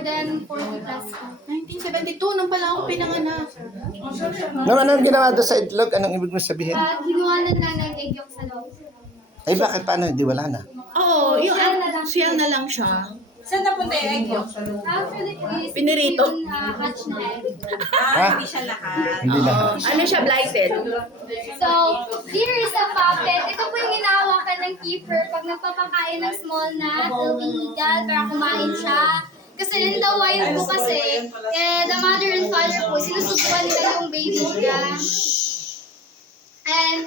more than 40 plus po. 1972, nung pala ako pinanganak. Nung anong ginawa doon sa itlog? Anong ibig mo sabihin? Ginawa na ng egg yolk sa loob. Ay, bakit paano? Hindi, wala na. Oo, yung shell na lang siya. Saan napunta yung egg yolk? Actually po is Pinirito. yung hatch na egg. Hindi siya lahat. Hindi na. Ano siya, blighted? So, here is a puppet. Ito po yung hinahawakan ng keeper pag nagpapakain ng small na Philippine eagle para kumain siya. Kasi in the wild po kasi, the mother and father po, sinusubukan nila yung baby nila. And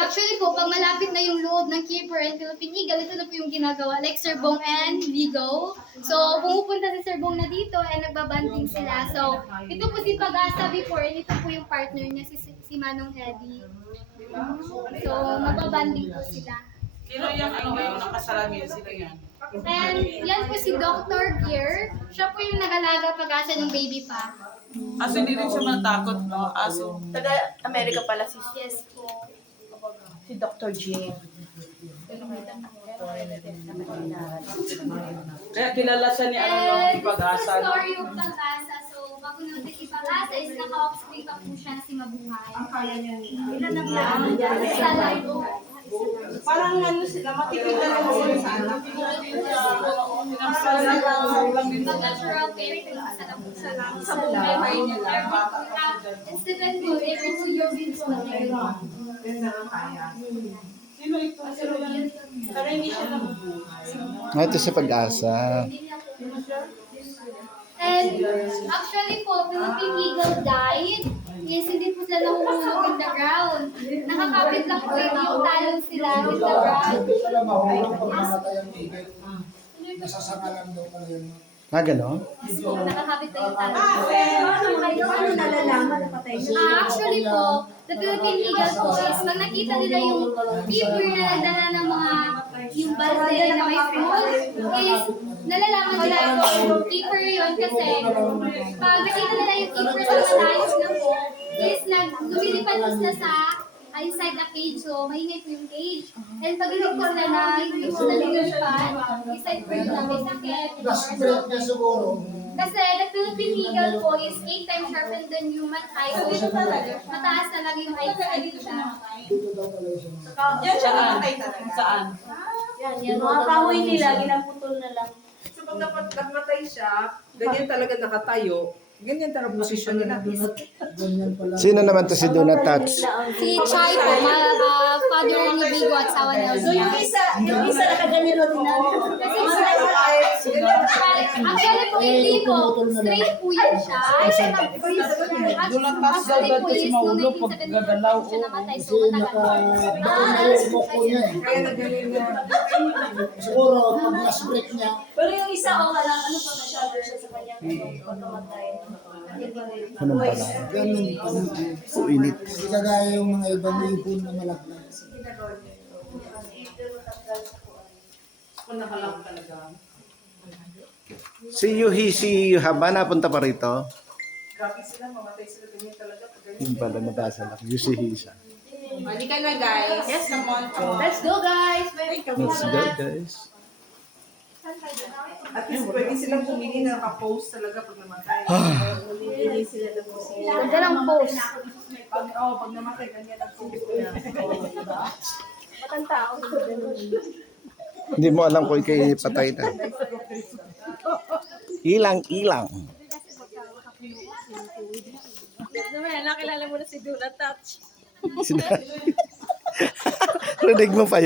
actually po, pag malapit na yung loob ng keeper and Philippine eagle, ito na po yung ginagawa, like Sir Bong and Ligo. So, pumupunta si Sir Bong na dito and nagbabanding sila. So, ito po si Pag-asa before and ito po yung partner niya, si Manong Eddie. So, magbabanding po sila. Sino yung ano ngayon nakasalamin sila yan? And yan po si Dr. Gear. Siya po yung nag-alaga Pag-asa ng baby pa. Aso hindi rin siya matakot, no? Aso. Taga-America pala si Yes po. Dr. Jim. Kaya kilala siya ni ano And yung this is Pag-asa. the No? story of Pag-asa. So, bago natin si Pag-asa is naka-offspring pa po siya si Mabuhay. Ilan ang lahat? Isa lang po. Parang ano sila, matipid na lang sila sa anak. Pag natural parent, isa lang po sa lang. Sa buhay nila. And Stephen po, every 2 years is maternal. Sino ito? Pero hindi siya nabubuhay. Ito sa Pag-asa. And actually po, Philippine eagle died is hindi po sila nahuhulog in the ground. Nakakapit lang po yung talon sila in the ground. Nasasangalan daw pala yun. Gano'n? So, nakakapit lang yung talon. Paano nalalaman na patay siya? Actually po, the Philippine eagle po is pag nakita nila yung keeper na nagdala ng mga yung balde na may food, is nalalaman nila yung keeper yun kasi pag nakita nila yung keeper sa malayos na po, is lumilipad po sila sa inside the cage, so maingay po yung cage. And pag inikot na na, hindi po na lumilipad, inside po yung may sakit. Spread niya siguro. Kasi the Philippine eagle po is 8 times sharpened than human eye. So, mataas talaga yung eyesight nila. Dito daw pala siya. Yan siya namatay talaga. Saan? Yan, mga kahoy nila, ginaputol na lang. So pag namatay siya, ganyan talaga nakatayo, ganyan talaga posisyon nila. Ganyan pala. Sino naman to si Donut Touch? Si Chai po, father ni Bigo at sawa ni So yung isa nakaganyan din namin. Actually po, hindi po. Straight po yan siya. Dulang tas daw Actually po dati si is Maulo noong pag 1974 gagalaw. po siya namatay. So, Kasi matagal. nakadaan na yung buhok ko niya eh. Kaya nagaling na. Siguro, pag nas-break niya, Pero yung isa, okay lang, ano pa masyado siya sa kanya pagkamatay. Anong pala? ganun pala. Init. Hindi kagaya yung mga ibang ibon na malaklan. Kung nakalang talaga. Si Yuhi, si Haba napunta pa rito. Grabe sila, mamatay sila ganyan talaga. Pag ganyan. Yung pala nabasa lang. Yusi Hisa. Halika na guys. Yes, come on. Let's go, guys! Let's go, guys. At least pwede silang pumili na nakapost talaga pag namatay. Ganda lang post. Pag namatay, ganyan ang post niya. Hindi mo alam kung ikay patay na. Ilang. Nakilala mo na si Donut Touch. Rinig mo pa